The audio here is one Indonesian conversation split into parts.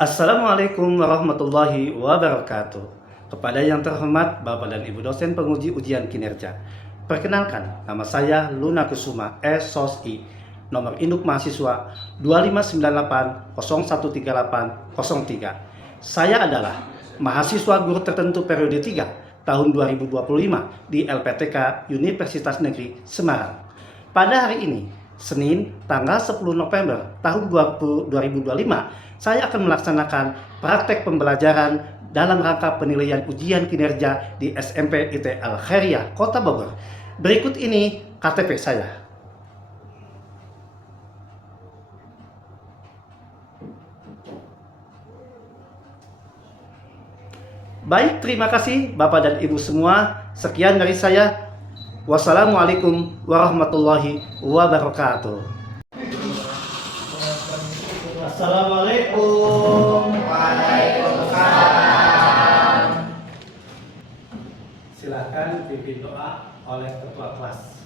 Assalamualaikum warahmatullahi wabarakatuh. Kepada yang terhormat Bapak dan Ibu dosen penguji ujian kinerja. Perkenalkan, nama saya Luna Kusuma SOSI. Nomor induk mahasiswa 2598013803. Saya adalah mahasiswa guru tertentu periode 3 tahun 2025 di LPTK Universitas Negeri Semarang. Pada hari ini, Senin, tanggal 10 November tahun 2025, saya akan melaksanakan praktek pembelajaran dalam rangka penilaian ujian kinerja di SMP IT Al Khairiyah, Kota Bogor. Berikut ini KTP saya. Baik, terima kasih Bapak dan Ibu semua. Sekian dari saya. Wassalamualaikum warahmatullahi wabarakatuh. Assalamualaikum. Waalaikumsalam. Silakan pimpin doa oleh ketua kelas.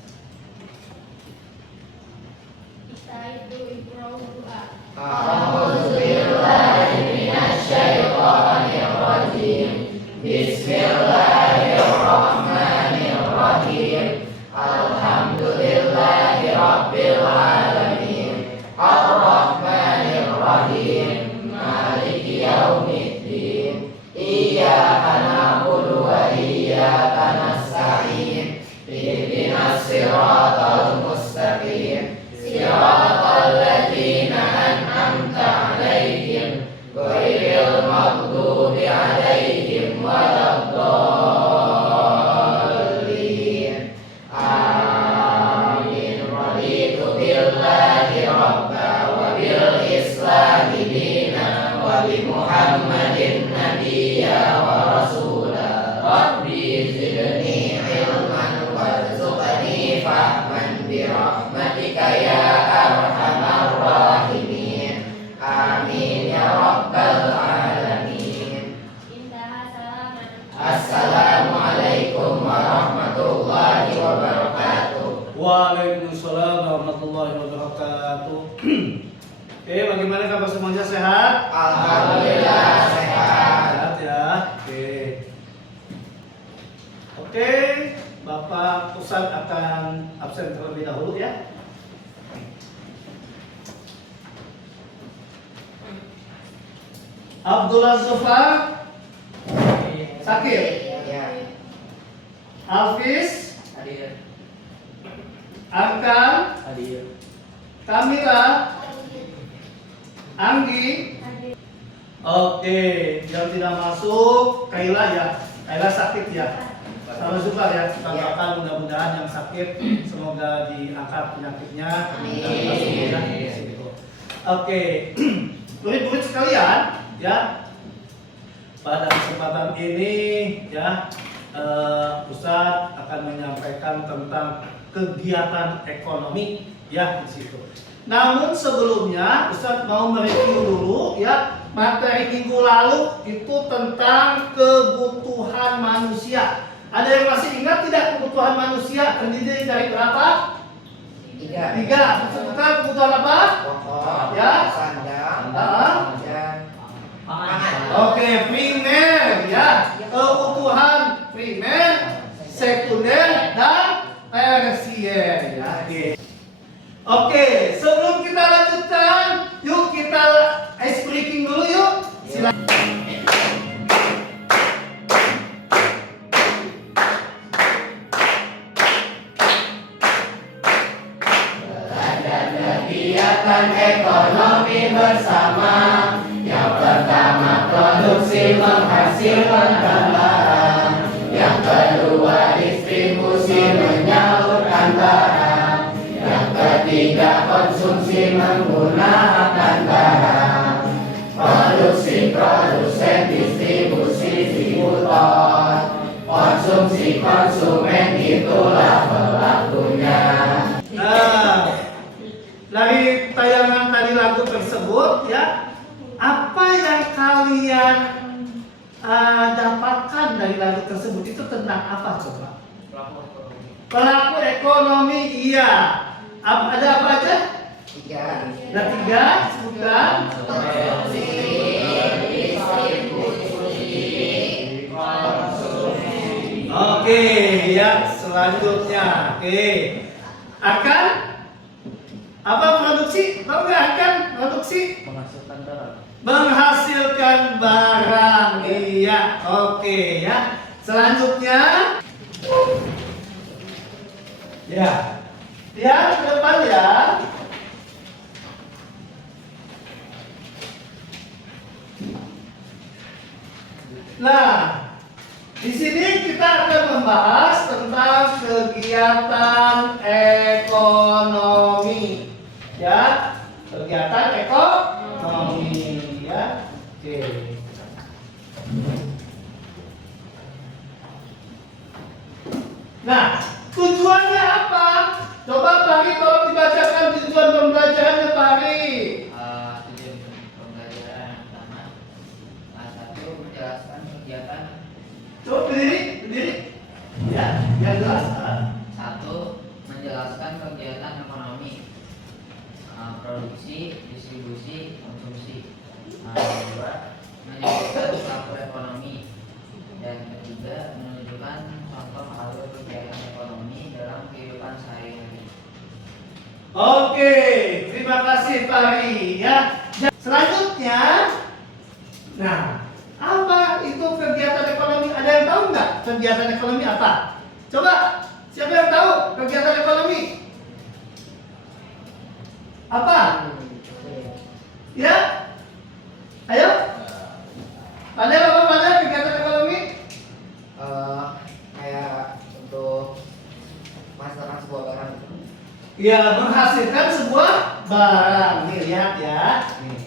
Kita itu ibrahim doa. A'udzubillahi minasyaitonirrajim. Bismillahirrahmanirrahim. Alhamdulillahi rabbil alamin. Ar-Rahmanir-Rahim. Maliki yaumiddin. Iyyaka na'budu wa iyyaka nasta'in. Ihdinas siratal mustaqim. Siratal ladzina an'amta 'alaihim ghairil maghdubi 'alaihim waladdallin. Amin. Raditu billahi rabba wa bil islami dina wa bi Muhammadin nabiyya wa rasula. Rabbi zidni ilman warzuqni fahman bi rahmatika ya arhamar rahimin. Amin ya rabbal alamin. Intaha salaman. Assalamualaikum warahmatullahi wabarakatuh. Waalaikumsalam warahmatullahi wabarakatuh. Oke, bagaimana kabar semuanya, sehat? Alhamdulillah sehat. Sehat ya. Oke, Bapak Ustadz akan absen terlebih dahulu ya. Abdullah Zufar sakit. Ya. Alfis, Hadir. Arkan, Hadir. Kamila, Anggi. Oke, yang tidak masuk Kaila ya. Kaila sakit ya. Sama Zufar ya. Kita doakan mudah-mudahan yang sakit semoga diangkat penyakitnya. Amin. Oke, murid-murid sekalian ya. Pada kesempatan ini ya, Ustadz akan menyampaikan tentang kegiatan ekonomi ya di situ. Namun sebelumnya Ustadz mau mereview dulu ya materi minggu lalu itu tentang kebutuhan manusia. Ada yang masih ingat tidak kebutuhan manusia terdiri dari berapa? Tiga. Sebutkan kebutuhan apa? Pokok. Ya. Sandang. Ah. Dan pangan. Oke, primer ya. Kebutuhan primer, sekunder, dan tersier ya. Oke, sebelum kita lanjutkan, yuk kita ice breaking dulu yuk. Silakan. Kegiatan ekonomi bersama. Yang pertama produksi menghasilkan barang. Yang kedua distribusi menyalurkan barang. Yang ketiga konsumsi menggunakan barang. Produksi produsen, distribusi distributor, konsumsi konsumen, itulah pelakunya. Nah, dari tayangan tadi lagu tersebut ya, apa yang kalian dapatkan dari lagu tersebut itu tentang apa coba? Pelaku ekonomi, iya. Ada apa aja? Tiga. Ada tiga, sebutkan. Produksi, ya, selanjutnya. Oke. Akan apa produksi? Tahu nggak akan produksi? Menghasilkan darah. Menghasilkan barang. Iya, oke ya. Selanjutnya, ya, lihat ke depan ya. Nah, di sini kita akan membahas tentang kegiatan ekonomi, ya, kegiatan ekonomi, ya. Oke. Nah, tujuannya apa? Coba Pak Ari tolong dibacakan tujuan pembelajarannya Pak Ari. Tujuan pembelajaran yang pertama, satu menjelaskan kegiatan. Coba berdiri. Ya, yang jelaskan. Satu, menjelaskan kegiatan ekonomi, produksi, distribusi, konsumsi. Dua, menyebutkan pelaku ekonomi. Dan ketiga, menunjukkan contoh alur kegiatan ekonomi dalam kehidupan sehari-hari. Oke, terima kasih Pak Ari ya. Selanjutnya, nah, apa itu kegiatan ekonomi? Ada yang tahu nggak kegiatan ekonomi apa? Coba, siapa yang tahu kegiatan ekonomi? Apa? Ya? Ayo? Ada apa pada kegiatan ekonomi? Kayak untuk menghasilkan sebuah barang. Ya, menghasilkan sebuah barang. Nih, lihat ya. Nih,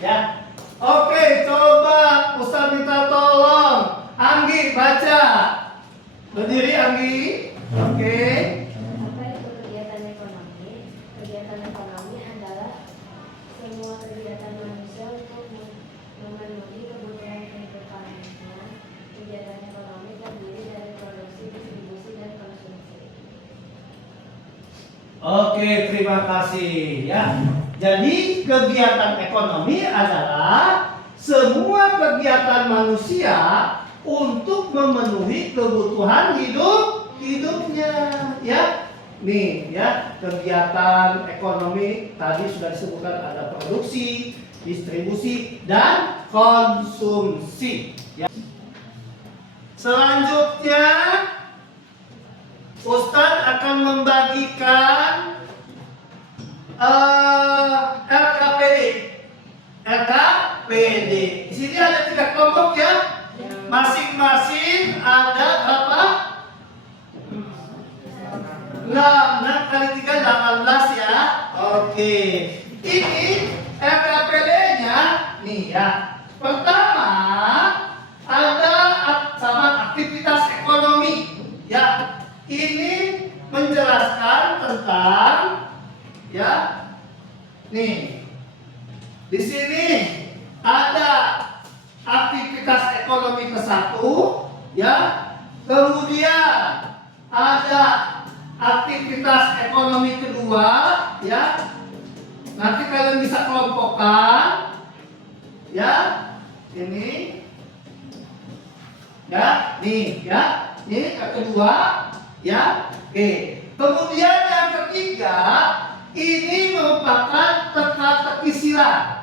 ya. Oke, coba Ustaz minta tolong. Anggi baca. Berdiri Anggi. Oke. Apa itu kegiatan ekonomi? Kegiatan ekonomi adalah semua kegiatan manusia untuk memenuhi kebutuhan kehidupannya. Kegiatan ekonomi terdiri dari produksi, distribusi, dan konsumsi. Oke, terima kasih ya. Jadi kegiatan ekonomi adalah semua kegiatan manusia untuk memenuhi kebutuhan hidupnya ya. Nih ya, kegiatan ekonomi tadi sudah disebutkan ada produksi, distribusi, dan konsumsi ya. Selanjutnya Ustadz akan membagikan LKPD. Di sini ada 3 kelompok ya. Masing-masing ada berapa? 6 kali 3 18 ya. Oke. Ini LKPD-nya nih ya. Pertama ada sama aktivitas ekonomi ya. Ini menjelaskan tentang ya. Nih. Di sini ada aktivitas ekonomi ke-1 ya. Kemudian ada aktivitas ekonomi kedua ya. Nanti kalian bisa kelompokkan ya. Ini ya, nih ya. Ini yang kedua ya. Oke. Kemudian yang ketiga ini merupakan teka-teki silang.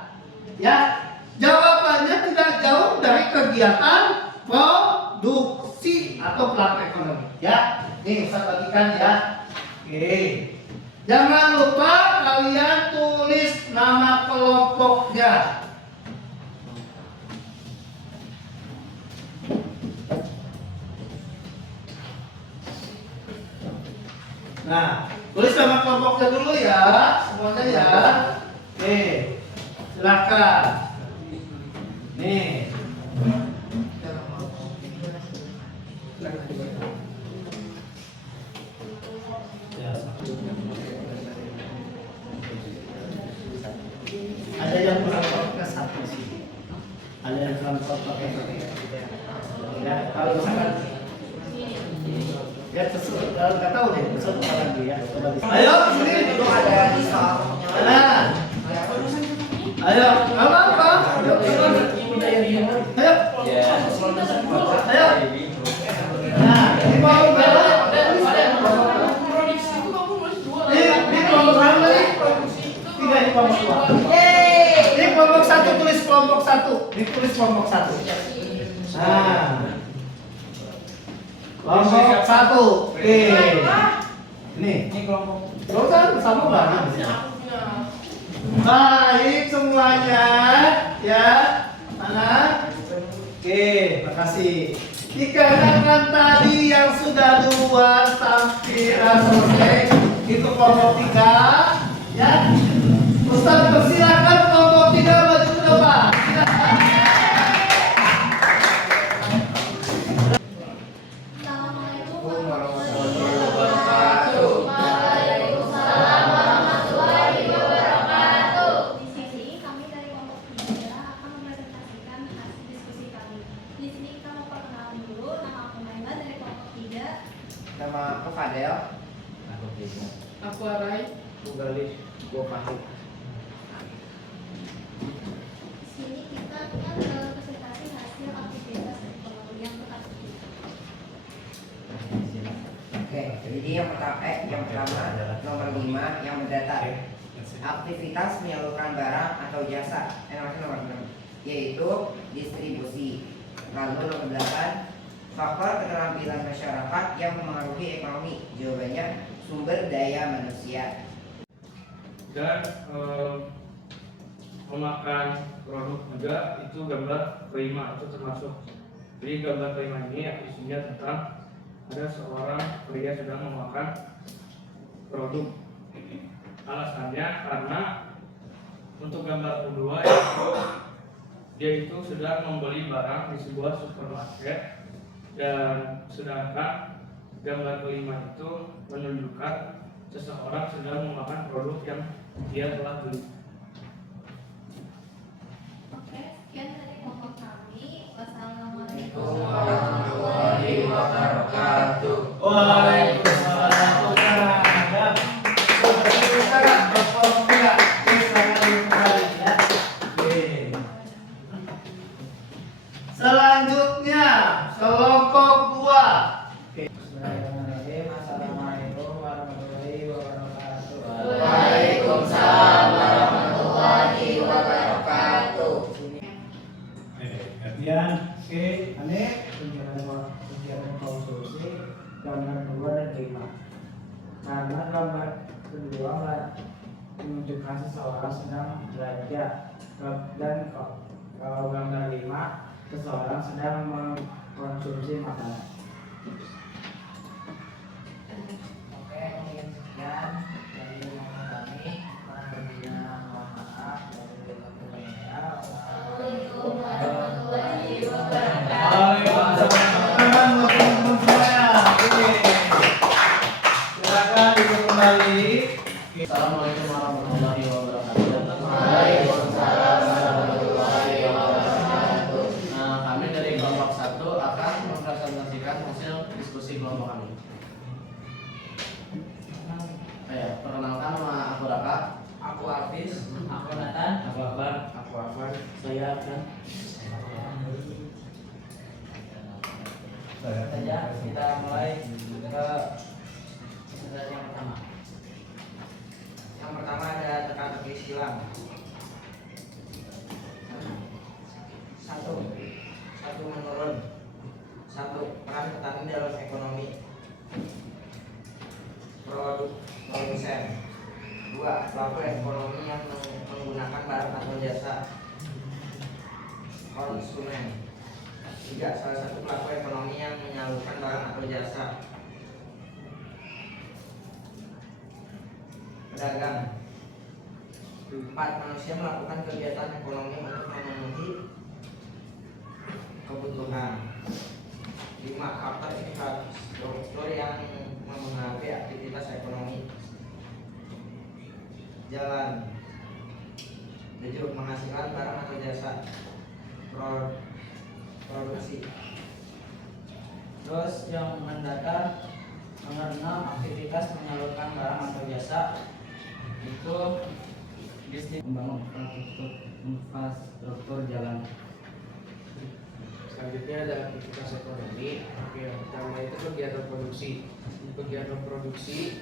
Ya, jawabannya tidak jauh dari kegiatan produksi atau pelaku ekonomi. Ya, nih Ustaz bagikan ya. Oke, jangan lupa kalian tulis nama kelompoknya. Nah, tulis nama kelompoknya dulu ya, semuanya ya. Oke, silakan. Nih. Ya. Ada yang kelompoknya 1 sih. Ada yang kelompoknya 1. Ya, kalau misalkan ya terus nggak tahu deh terus apa lagi ya. Ayo sini itu ada di soalnya. Nah, ayo apa? Ayo. Ayo. Ayo. Nah, ini mau berapa? ditulis kelompok satu, ditulis kelompok satu. Nah, kelompok satu. Oke. Ini kelompok. gak usah bersama banget. Baik semuanya, ya. Mana? Oke, makasih. Dikarenakan tadi yang sudah duluan sampai selesai itu kelompok 3, ya. Ustaz persilakan kelompok 3 maju ke depan. Assalamualaikum warahmatullahi wabarakatuh. Waalaikumsalam warahmatullahi wabarakatuh. Di sini kami dari kelompok 3 akan mempresentasikan hasil diskusi kami. Di sini kita mau perkenalan dulu. Nama aku Maila dari kelompok 3. Nama aku Fadel. Aku Arai. Aku Galih. Gue Fahri. Di sini kita akan presentasi hasil aktivitas ekonomi yang beraktif. Oke, jadi yang pertama nomor 5 yang mendata. Aktivitas menyalurkan barang atau jasa. Nomor 6 yaitu distribusi. Lalu nomor 8 faktor keterampilan masyarakat yang mempengaruhi ekonomi. Jawabannya sumber daya manusia. Dan memakan produk juga itu gambar kelima itu termasuk. Jadi gambar kelima ini isinya tentang ada seorang pria sedang memakan produk. Alasannya karena untuk gambar kedua yaitu dia itu sedang membeli barang di sebuah supermarket, dan sedangkan gambar kelima itu menunjukkan seseorang sedang memakan produk yang dia telah beli. Oke, sekian dari kelompok kami. Wassalamualaikum warahmatullahi wabarakatuh. Waalaikumsalam. Selanjutnya kelompok 2. Assalamualaikum warahmatullahi wabarakatuh. Waalaikumsalam warahmatullahi wabarakatuh. Gantian. Oke, Aneh kegiatan konsumsi gambar 2 dan 5. Karena gambar kedua menunjukkan seseorang sedang belajar, dan kalau gambar 5 seseorang sedang mengkonsumsi makanan. Oke, mungkin sekian dari kami. Mohon maaf dari Assalamualaikum warahmatullahi wabarakatuh. Waalaikumsalam teman-teman semuanya. Oke. Silakan duduk kembali. Assalamualaikum warahmatullahi wabarakatuh. Waalaikumsalam warahmatullahi wabarakatuh. Nah, kami dari kelompok 1 akan mempresentasikan hasil diskusi kelompok kami. Perkenalkan, nama aku Raka. Aku Hafiz. Aku Nathan. Aku Akbar. Aku Afwan. Saya akan saja kita mulai ke presentasi yang pertama. Yang pertama ada teka-teki silang. Satu menurun. Peran petani dalam ekonomi. Produsen. 2 pelaku ekonomi yang menggunakan barang atau jasa. Konsumen. 3 salah satu pelaku ekonomi yang menyalurkan barang atau jasa. Pedagang. 4 manusia melakukan kegiatan ekonomi untuk memenuhi kebutuhan. 5 faktor infrastruktur yang mempengaruhi aktivitas ekonomi. Jalan. 7 menghasilkan barang atau jasa. Produksi. Terus yang mendata nomor 6, aktivitas menyalurkan barang atau jasa itu membangun infrastruktur jalan. Selanjutnya ada aktivitas ekonomi. Oke, yang pertama itu kegiatan produksi. Kegiatan produksi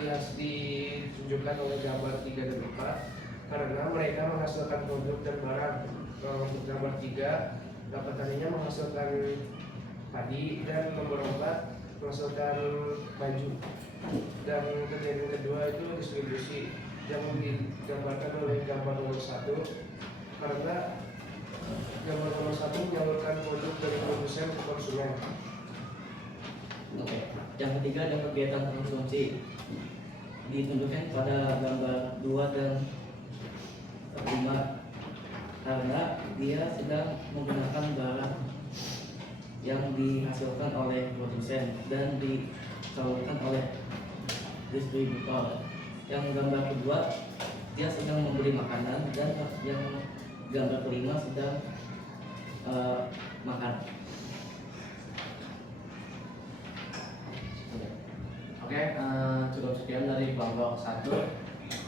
yang ditunjukkan oleh gambar 3 dan 4. karena mereka menghasilkan produk dan barang. Kalau untuk gambar 3, petaninya menghasilkan padi, dan nomor 4 menghasilkan baju. Dan kejadian kedua itu distribusi yang digambarkan oleh gambar nomor 1, karena gambar nomor 1 menyalurkan produk dari produsen ke konsumen. Oke. Yang ketiga ada kegiatan konsumsi. Ditunjukkan pada gambar 2 dan 5 karena dia sedang menggunakan barang yang dihasilkan oleh produsen dan disalurkan oleh distributor. Yang gambar kedua dia sedang membeli makanan, dan yang gambar kelima sedang makan. Oke, cukup sekian dari kelompok 1.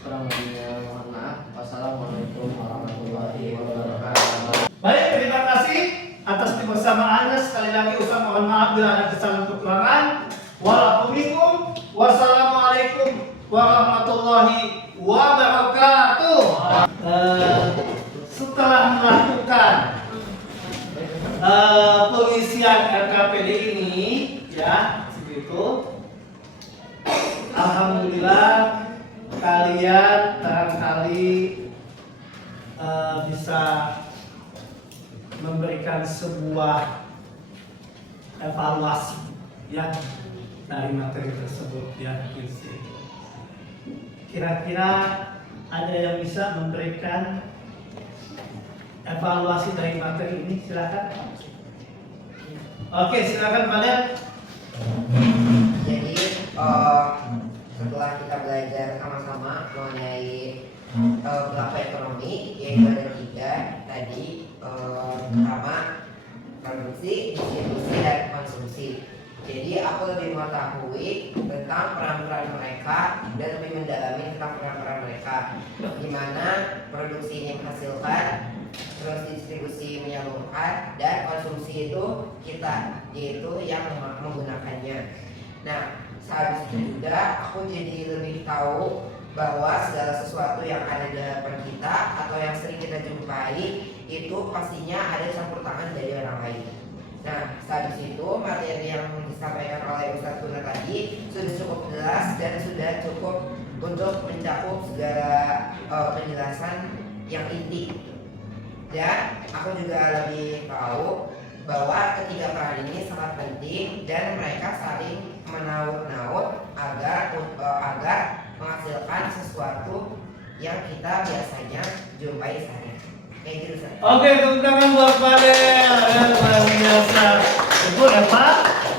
Kurang lebihnya mohon maaf. Wassalamualaikum warahmatullahi wabarakatuh. Baik, terima kasih atas kebersamaannya. Sekali lagi Ustaz mohon maaf bila ada kesalahan kekurangan. Walaupun wassalamualaikum warahmatullahi wabarakatuh. Setelah melakukan pengisian RKPD ini, ya, segitu. Alhamdulillah kalian barangkali bisa memberikan sebuah evaluasi ya dari materi tersebut ya. Kira-kira ada yang bisa memberikan evaluasi dari materi ini? Silakan. Oke, silakan kalian. Jadi setelah kita belajar sama-sama mengenai pelaku ekonomi, yaitu ada 3 tadi, pertama produksi, distribusi, dan konsumsi. Jadi aku lebih mengetahui tentang peran-peran mereka dan lebih mendalami tentang peran-peran mereka, di mana produksi ini menghasilkan, terus distribusi menyalurkan, dan konsumsi itu kita, yaitu yang menggunakannya. Nah, saat itu juga aku jadi lebih tahu bahwa segala sesuatu yang ada di hadapan kita atau yang sering kita jumpai itu pastinya ada campur tangan dari orang lain. Nah, saat itu materi yang disampaikan oleh Ustadz Tuna tadi sudah cukup jelas dan sudah cukup untuk mencakup segala penjelasan yang inti. Dan aku juga lebih tahu bahwa ketiga peran ini sangat penting dan mereka saling menaut-naut agar menghasilkan sesuatu yang kita biasanya jumpai sehari. Kayak gitu, Ustaz. Oke, tepuk tangan buat Fadel. Luar biasa. Itu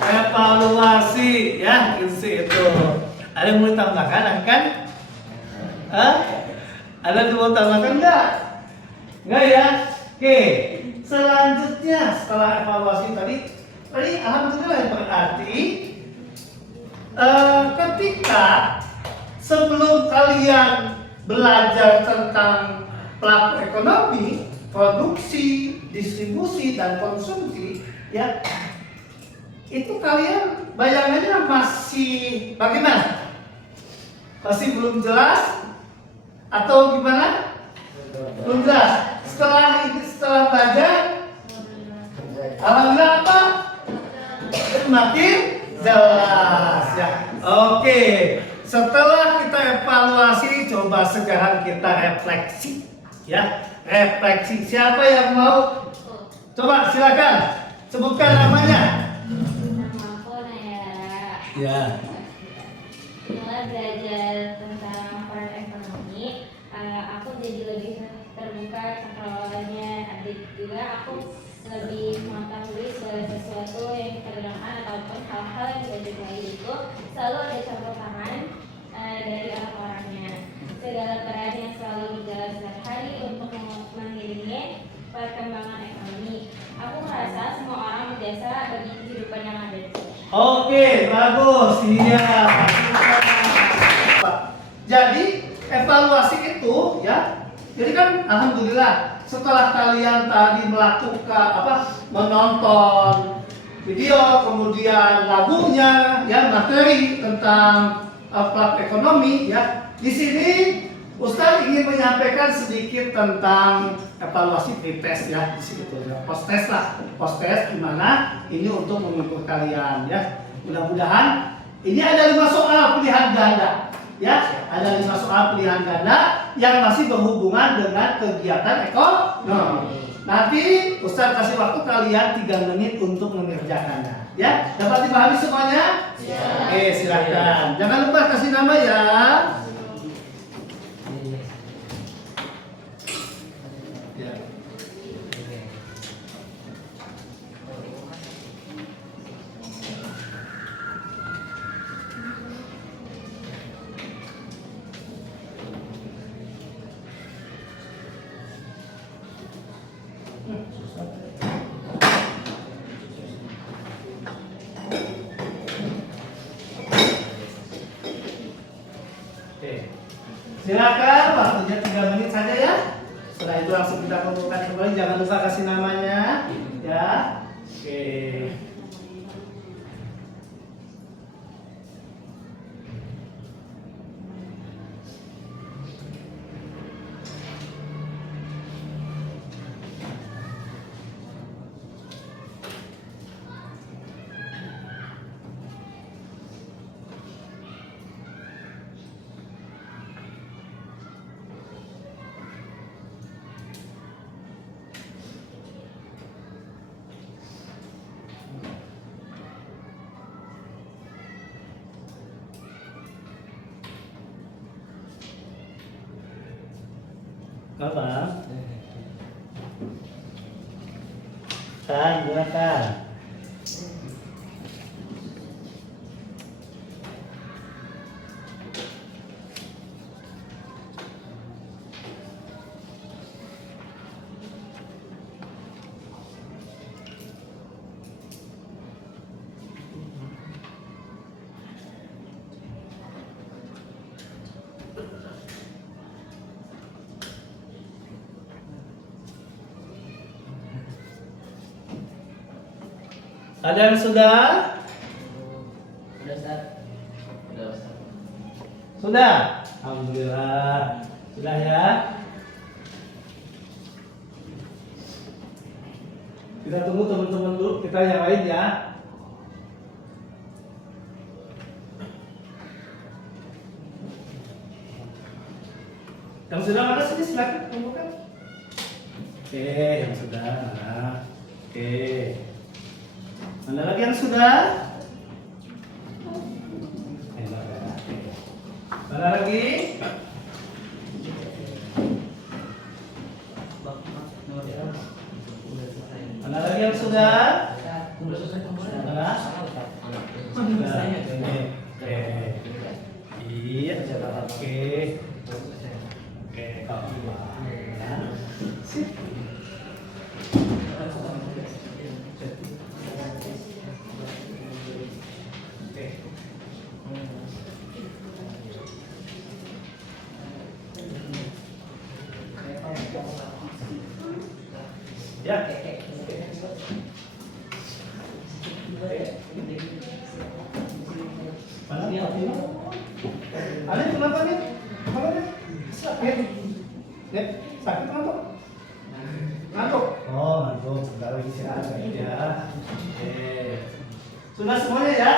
evaluasi ya, itu. Ada yang mau tambahkan kan? Ada yang mau tambahkan enggak? Enggak ya? Oke. Selanjutnya setelah evaluasi tadi alhamdulillah berarti ketika sebelum kalian belajar tentang pelaku ekonomi, produksi, distribusi, dan konsumsi, ya, itu kalian bayangannya masih bagaimana? Masih belum jelas atau gimana? Belum jelas. Setelah belajar, alhamdulillah apa? Semakin jelas ya. Oke. Setelah kita evaluasi, coba sekarang kita refleksi ya. Refleksi. Siapa yang mau? Coba silakan sebutkan namanya. Namaku Nayara. Ya. Setelah belajar tentang peran ekonomi, aku jadi lebih terbuka cakrawalanya. Adik juga aku lebih mengetahui segala sesuatu yang kita gunakan ataupun hal-hal yang kita jumpai itu selalu ada campur tangan dari orang-orangnya. Segala peran yang selalu berjalan setiap hari untuk mengiringi perkembangan ekonomi. Aku merasa semua orang berjasa bagi kehidupan yang ada di sini. Oke, bagus. Iya. Jadi evaluasi itu ya. Jadi kan alhamdulillah setelah kalian tadi menonton video, kemudian lagunya, ya, materi tentang pelaku ekonomi, ya. Di sini Ustaz ingin menyampaikan sedikit tentang evaluasi pretest ya, sebetulnya post test lah, post test gimana ini untuk mengukur kalian ya. Mudah-mudahan ini ada 5 soal pilihan ganda ya, ada 5 soal pilihan ganda yang masih berhubungan dengan kegiatan ekonomi. Nanti Ustaz kasih waktu kalian 3 menit untuk mengerjakannya ya. Dapat dipahami semuanya? Ya. Oke, silakan. Jangan lupa kasih nama ya. Silakan, waktunya 3 menit saja ya. Setelah itu langsung kita kumpulkan kembali. Jangan lupa kasih namanya, ya. Oke. Apa? Silakan. Ada yang sudah? Udah Ustaz. Udah Ustaz. Sudah? Alhamdulillah. Sudah ya? Kita tunggu teman-teman dulu, kita yang lain ya. Yang sudah mana sini silakan kumpulkan. Oke, yang sudah mana? Oke. Mana lagi yang sudah? Mana lagi? Mana lagi yang sudah? Mana? Oke. Iya, oke. Oke, sip. Ya. Mana nih? Ada kenapa nih? Kenapa nih? Sakit. Nih, sakit ngantuk. Ngantuk. Oh, ngantuk. Sebentar lagi istirahat ya. Sudah semuanya ya?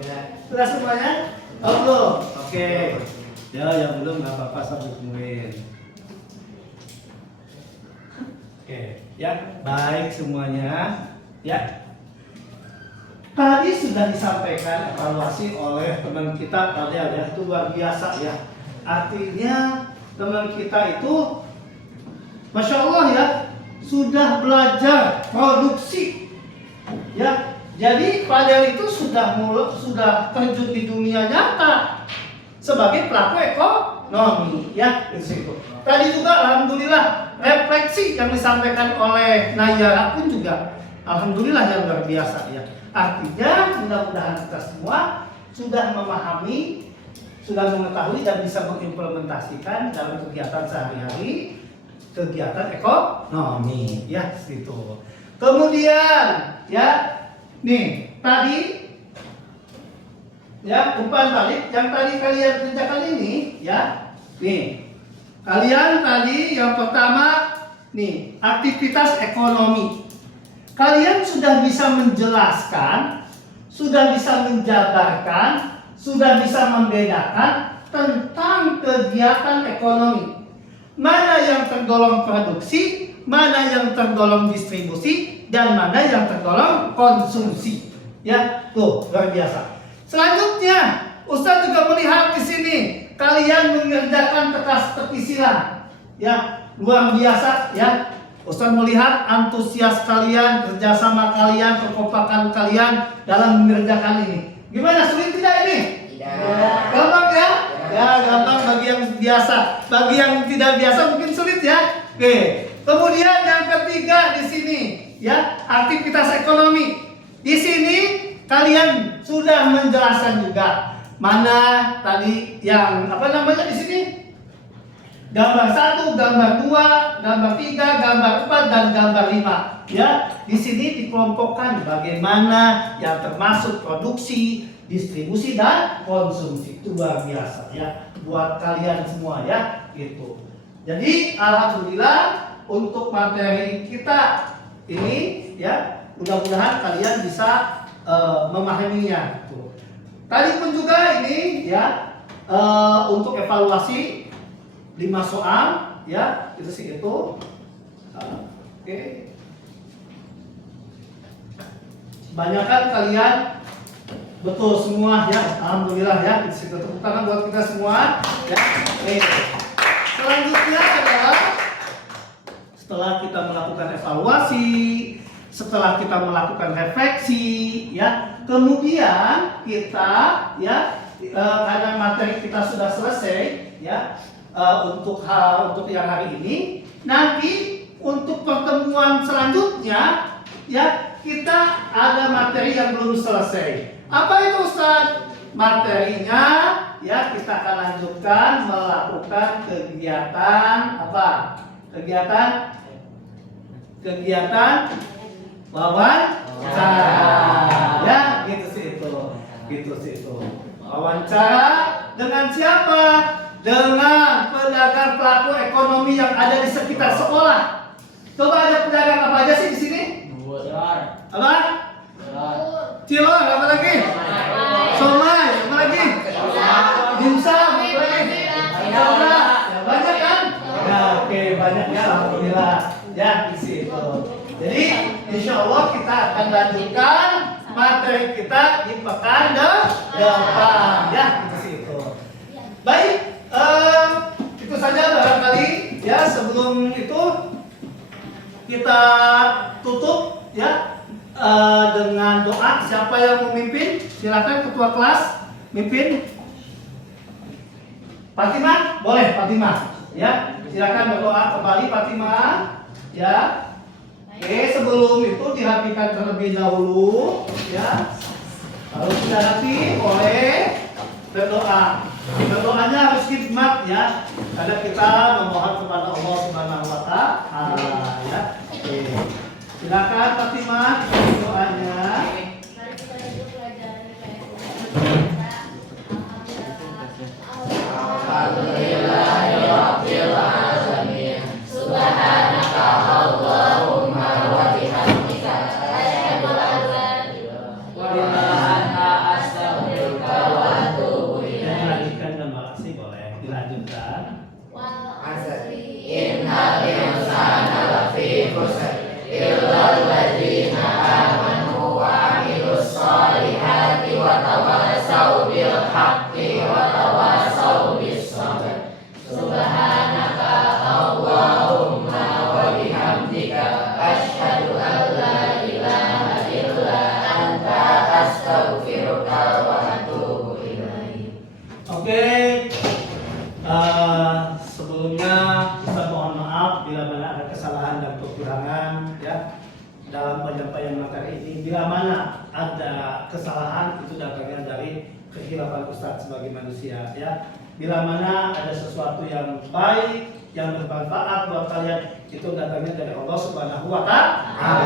Ya. Sudah semuanya? Oh, belum. Oke. Ya, yang belum nggak apa-apa sambil tungguin. Oke, ya baik semuanya. Ya, tadi sudah disampaikan evaluasi oleh teman kita kalian ya, itu luar biasa ya. Artinya teman kita itu, masya Allah ya, sudah belajar produksi. Ya, jadi Fadel itu sudah terjun di dunia nyata sebagai pelaku ekonomi ya itu. Tadi juga alhamdulillah refleksi yang disampaikan oleh Nayara pun juga alhamdulillah yang luar biasa ya. Artinya mudah-mudahan kita semua sudah memahami, sudah mengetahui dan bisa mengimplementasikan dalam kegiatan sehari-hari, kegiatan ekonomi ya gitu. Kemudian ya nih tadi ya umpan balik yang tadi kalian kerjakan ini ya nih Kalian tadi yang pertama nih, aktivitas ekonomi. Kalian sudah bisa menjelaskan, sudah bisa menjabarkan, sudah bisa membedakan tentang kegiatan ekonomi. Mana yang tergolong produksi, mana yang tergolong distribusi, dan mana yang tergolong konsumsi. Ya, tuh luar biasa. Selanjutnya, Ustaz juga melihat di sini kalian mengerjakan teka-teki silang. Ya, luar biasa ya. Ustaz melihat antusias kalian, kerjasama kalian, kekompakan kalian dalam mengerjakan ini. Gimana, sulit tidak ini? Tidak. Gampang ya? Ya, gampang bagi yang biasa. Bagi yang tidak biasa mungkin sulit ya. Oke. Kemudian yang ketiga di sini ya, aktivitas ekonomi. Di sini kalian sudah menjelaskan juga mana tadi yang apa namanya di sini? Gambar 1, gambar 2, gambar 3, gambar 4 dan gambar 5. Ya, di sini dikelompokkan bagaimana yang termasuk produksi, distribusi dan konsumsi. Itu luar biasa ya buat kalian semua ya, gitu. Jadi alhamdulillah untuk materi kita ini ya, mudah-mudahan kalian bisa memahaminya. Tuh. Tadi pun juga ini ya untuk evaluasi 5 soal ya, itu sih itu. Oke. Kebanyakan kalian betul semua ya, alhamdulillah ya. Itu sih, tepuk tangan buat kita semua ya. Oke. Selanjutnya adalah setelah kita melakukan evaluasi, setelah kita melakukan refleksi ya, kemudian kita ya karena materi kita sudah selesai ya, untuk yang hari ini, nanti untuk pertemuan selanjutnya ya, kita ada materi yang belum selesai. Apa itu Ustaz? Materinya ya, kita akan lanjutkan melakukan kegiatan apa? Kegiatan wawancara ya, gitu sih itu. Wawancara dengan siapa? Dengan pedagang pelaku ekonomi yang ada di sekitar sekolah. Coba ada pedagang apa aja sih di sini? Apa? Cilor, apa lagi? Somai, apa lagi? Dimsum, apa lagi? Ya, banyak kan? Ya, oke, banyak ya, alhamdulillah. Ya, di situ. Jadi, insya Allah kita akan lanjutkan materi kita di pekan depan. Ya, di situ. Baik. Itu saja barangkali ya. Sebelum itu kita tutup ya dengan doa. Siapa yang memimpin? Silakan ketua kelas mimpin. Fatimah, boleh Fatimah ya. Silakan berdoa kembali Fatimah ya. Oke, sebelum itu dirapikan terlebih dahulu ya. Kalau sudah rapi boleh berdoa. Berdoanya harus hikmat ya, karena kita memohon kepada Allah Subhanahu wa Ta'ala ya. Oke. Silakan Fatimah doanya. Mari kita duduk pelajaran IPS. Alhamdulillahirabbil alamin. Subhanaka Allahumma wa bihamdika asyhadu an la ilaha illa anta astaghfiruka wa atubu ilaik. Dilanjutkan dan makasih boleh dilanjutkan. Wal Asri. Innal insana lafi khusr illal ladzina amanu wa amilus solihati wa tawasaw bil haqqi wa tawasaw bis sabr. Subhanaka Allahumma wa bihamdika asyhadu an la ilaha illa anta astaghfiruka wa atubu ilaik. Oke. Sebelumnya kita mohon maaf bila mana ada kesalahan dan kekurangan ya dalam penyampaian materi ini. Bila mana ada kesalahan itu datangnya dari kekhilafan Ustadz sebagai manusia ya. Bila mana ada sesuatu yang baik yang bermanfaat buat kalian itu datangnya dari Allah Subhanahu wa Ta'ala